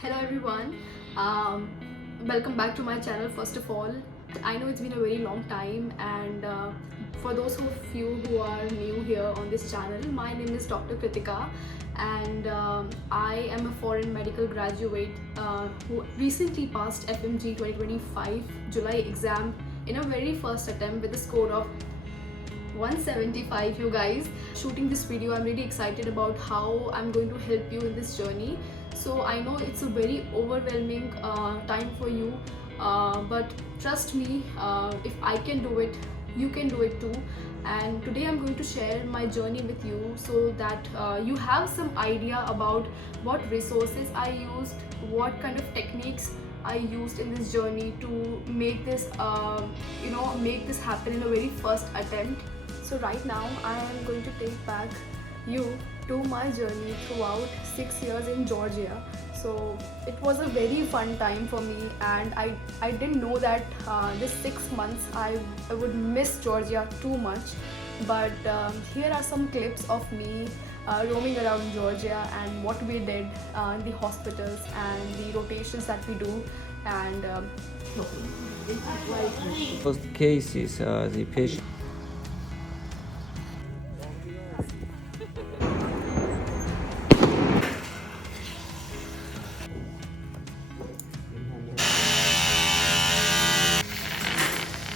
Hello everyone, um, welcome back to my channel. First of all, I know it's been a very long time, and for those of you who are new here on this channel, my name is Dr. Kritika, and I am a foreign medical graduate who recently passed FMG 2025 July exam in a very first attempt with a score of 175. You guys, shooting this video, I'm really excited about how I'm going to help you in this journey. So I know it's a very overwhelming time for you, but trust me, if I can do it, you can do it too. And today I'm going to share my journey with you so that you have some idea about what resources I used, what kind of techniques I used in this journey to make this make this happen in a very first attempt. So right now I am going to take back you to my journey throughout 6 years in Georgia. So it was a very fun time for me, and I didn't know that this 6 months I would miss Georgia too much. But here are some clips of me roaming around Georgia and what we did in the hospitals and the rotations that we do. And Most cases, the patient.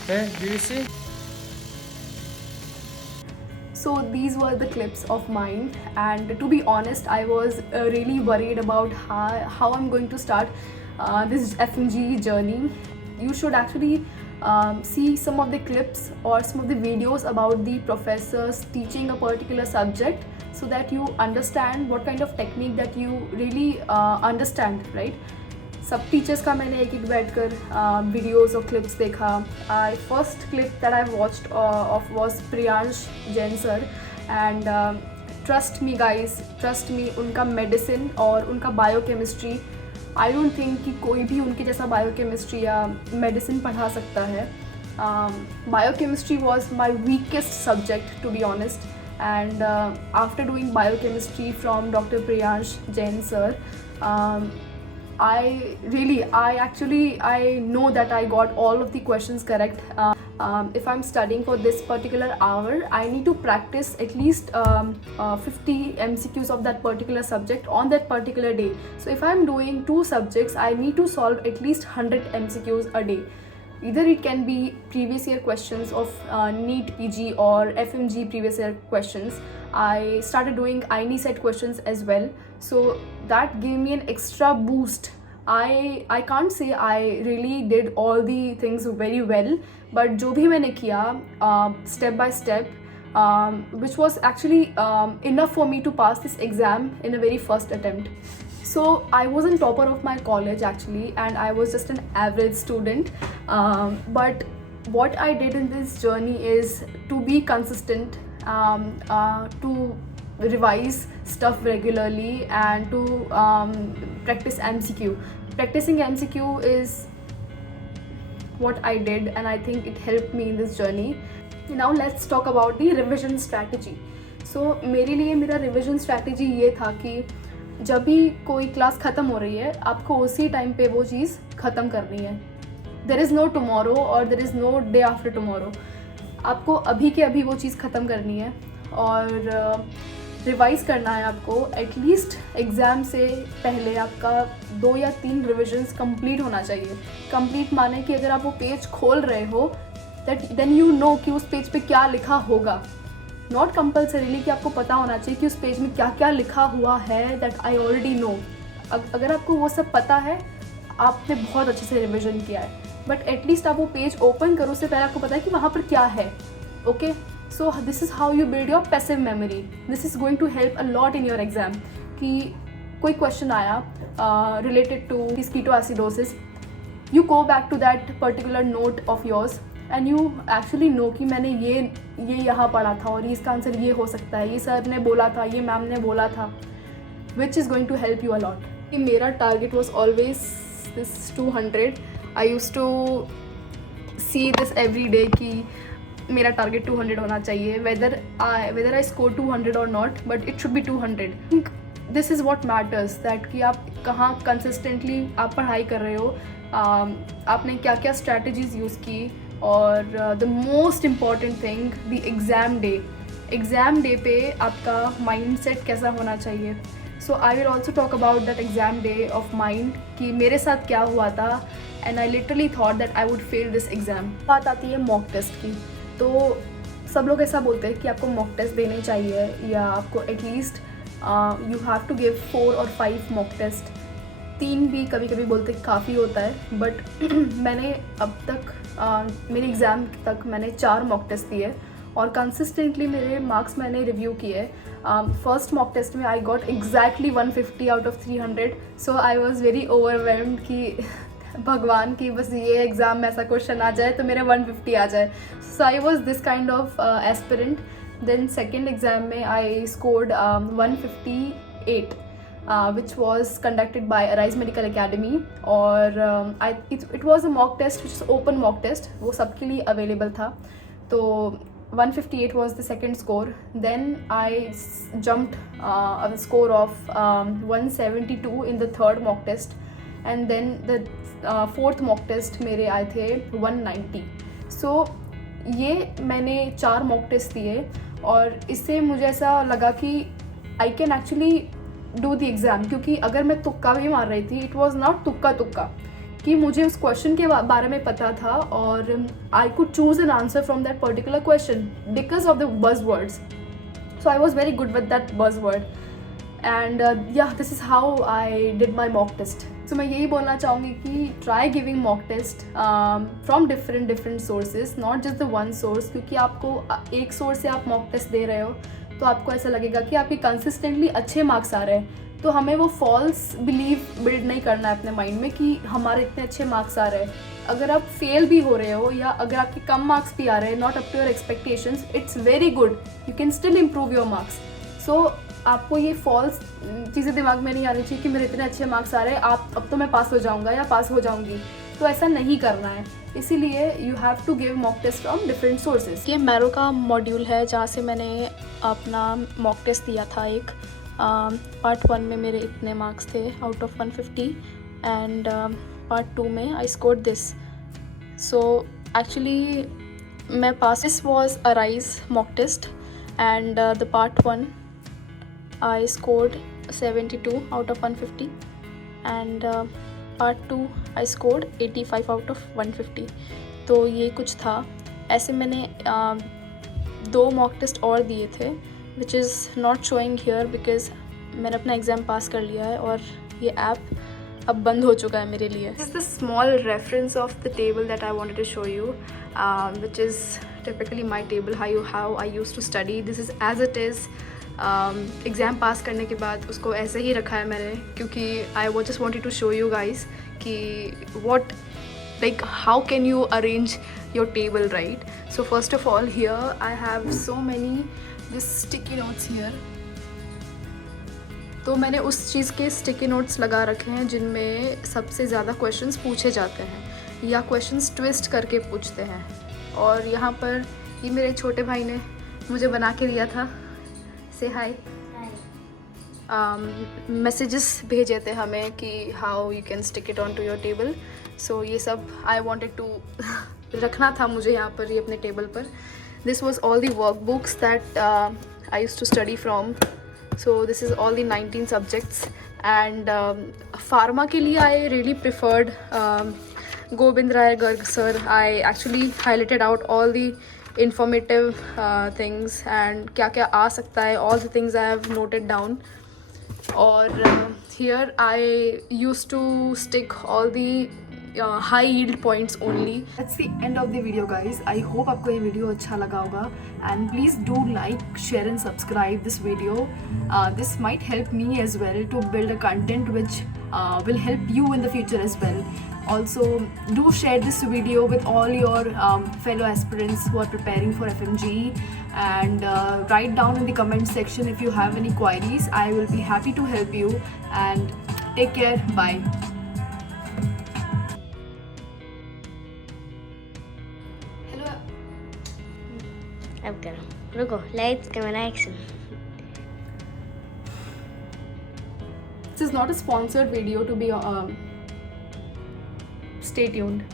Hey, do you see? So these were the clips of mine, and to be honest, I was really worried about how I'm going to start this FMG journey. You should actually see some of the clips or some of the videos about the professors teaching a particular subject so that you understand what kind of technique that you really understand, right? सब टीचर्स का मैंने एक एक बैठ कर वीडियोज़ और clips देखा. I first clip that I watched of was Priyansh Jain sir, and trust me guys, trust me, उनका मेडिसिन और उनका बायोकेमिस्ट्री, आई डोंट थिंक कि कोई भी उनके जैसा बायोकेमिस्ट्री या मेडिसिन पढ़ा सकता है. Biochemistry was my weakest subject to be honest, and after doing biochemistry from Dr. Priyansh Jain sir, I know that I got all of the questions correct. If I'm studying for this particular hour, I need to practice at least 50 MCQs of that particular subject on that particular day. So if I'm doing 2 subjects, I need to solve at least 100 MCQs a day. Either it can be previous year questions of NEET PG or FMG previous year questions. I started doing INI set questions as well, so that gave me an extra boost. I can't say I really did all the things very well, but जो भी मैंने किया step by step, which was actually enough for me to pass this exam in a very first attempt. So I wasn't topper of my college actually, and I was just an average student. But what I did in this journey is to be consistent, to revise stuff regularly, and to practice MCQ. Practicing MCQ is what I did, and I think it helped me in this journey. Now let's talk about the revision strategy. So मेरे लिए मेरा revision strategy ये था कि जब भी कोई क्लास ख़त्म हो रही है, आपको उसी टाइम पे वो चीज़ ख़त्म करनी है. देर इज़ नो टमोरो और there is no day after tomorrow. आपको अभी के अभी वो चीज़ ख़त्म करनी है और रिवाइज़ करना है आपको. एटलीस्ट एग्ज़ाम से पहले आपका 2 या 3 रिविजन्स कंप्लीट होना चाहिए. कंप्लीट माने कि अगर आप वो पेज खोल रहे हो, दैट देन यू नो कि उस पेज पे क्या लिखा होगा. नॉट कंपल्सरीली कि आपको पता होना चाहिए कि उस पेज में क्या क्या लिखा हुआ है, दैट आई ऑलरेडी नो. अगर आपको वो सब पता है, आपने बहुत अच्छे से रिविजन किया है. बट एटलीस्ट आप वो पेज ओपन करो, उससे पहले आपको पता है कि वहाँ पर क्या है. Okay, so this is how you build your passive memory. This is going to help a lot in your exam. कि कोई क्वेश्चन आया related to ketoacidosis, you go back to that particular note of yours and you actually know कि मैंने ये यहाँ पढ़ा था और इसका आंसर ये हो सकता है, ये सर ने बोला था, ये मैम ने बोला था, which is going to help you a lot. मेरा target was always this 200. I use to see this every day कि मेरा टारगेट 200 होना चाहिए, whether I score 200 or not, but it should be 200. This is what matters, that कि आप कहाँ कंसिस्टेंटली आप पढ़ाई कर रहे हो, आपने क्या क्या स्ट्रैटेजीज़ यूज़ की, और the most important thing the exam day पे आपका माइंडसेट कैसा होना चाहिए. So I will also talk about that exam day of mind कि मेरे साथ क्या हुआ था, and I literally thought that I would fail this exam. बात आती है मॉक टेस्ट की. तो सब लोग ऐसा बोलते हैं कि आपको मॉक टेस्ट देने चाहिए, या आपको at least you have to give 4 और 5 मॉक टेस्ट. 3 भी कभी कभी बोलते काफ़ी होता है, बट मैंने अब तक मेरे एग्ज़ाम तक मैंने 4 मॉक टेस्ट दिए और कंसिस्टेंटली मेरे मार्क्स मैंने रिव्यू किए. फर्स्ट मॉक टेस्ट में I got exactly 150 out of 300. So I was very overwhelmed कि भगवान की बस ये एग्ज़ाम में ऐसा क्वेश्चन आ जाए तो मेरे 150 आ जाए. So I was this kind of aspirant. Then second exam में I scored 158 which was conducted by Arise Medical Academy, और it was a mock test which is open mock test, वो सबके लिए available था. तो 158 was the second score. Then I jumped a score of 172 in the third mock test, and then the fourth mock test मेरे आए थे 190. So ये मैंने 4 mock test दिए, और इससे मुझे ऐसा लगा कि I can actually do the exam, क्योंकि अगर मैं तुक्का भी मार रही थी, it was not तुक्का कि मुझे उस क्वेश्चन के बारे में पता था, और I could choose an answer from that particular question because of the buzz words. So I was very good with that buzz word, and yeah this is how I did my mock test. So मैं यही बोलना चाहूँगी कि try giving mock test from different sources, not just the one source. क्योंकि आपको एक सोर्स से आप मॉक टेस्ट दे रहे हो तो आपको ऐसा लगेगा कि आपके कंसिस्टेंटली अच्छे मार्क्स आ रहे हैं. तो हमें वो फॉल्स बिलीव बिल्ड नहीं करना है अपने माइंड में कि हमारे इतने अच्छे मार्क्स आ रहे हैं. अगर आप फेल भी हो रहे हो, या अगर आपके कम मार्क्स भी आ रहे हैं, not up to your expectations, it's very good, you can still improve your marks. So आपको ये फॉल्स चीज़ें दिमाग में नहीं आनी चाहिए कि मेरे इतने अच्छे मार्क्स आ रहे हैं, अब तो मैं पास हो जाऊँगा या पास हो जाऊँगी. तो ऐसा नहीं करना है. इसीलिए you have to give mock test from different sources. ये मैरो का मॉड्यूल है जहाँ से मैंने अपना मॉक टेस्ट दिया था. एक पार्ट 1 में मेरे इतने मार्क्स थे आउट ऑफ 150, एंड पार्ट 2 में I scored this. So actually मैं pass. This was arise mock test, and the part 1 I scored 72 out of 150, and part 2 I scored 85 out of 150. तो ये कुछ था. ऐसे मैंने 2 मॉक टेस्ट और दिए थे which is not showing here because मैंने अपना एग्ज़ाम पास कर लिया है, और ये ऐप अब बंद हो चुका है मेरे लिए. This is the small reference of the table that I wanted to show you, which is typically my table, how I used to study. This is as it is. Exam pass करने के बाद उसको ऐसे ही रखा है मैंने, क्योंकि I just wanted to show you guys कि what, like how can you arrange your table, right? So first of all, here I have so many this sticky notes here. तो मैंने उस चीज़ के स्टिकी नोट्स लगा रखे हैं जिनमें सबसे ज़्यादा क्वेश्चंस पूछे जाते हैं, या क्वेश्चंस ट्विस्ट करके पूछते हैं. और यहाँ पर ये मेरे छोटे भाई ने मुझे बना के दिया था. से हाय. मैसेजेस भेजे थे हमें कि how you can stick it on to your table. सो ये सब आई वांटेड टू रखना था मुझे यहाँ पर, ये अपने टेबल पर. This was all the workbooks that I used to study from. So this is all the 19 subjects, and pharma के लिए I really preferred Gobind Rai Garg sir. I actually highlighted out all the informative things and क्या क्या आ सकता है, all the things I have noted down. और here I used to stick all the high yield points only. That's the end of the video, guys. I hope आपको ये वीडियो अच्छा लगा होगा, and please do like, share and subscribe this video. This might help me as well to build a content which will help you in the future as well. Also, do share this video with all your fellow aspirants who are preparing for FMG, and write down in the comment section if you have any queries. I will be happy to help you, and take care. Bye. अब करो, रुको, lights camera action. is not a sponsored video to be stay tuned.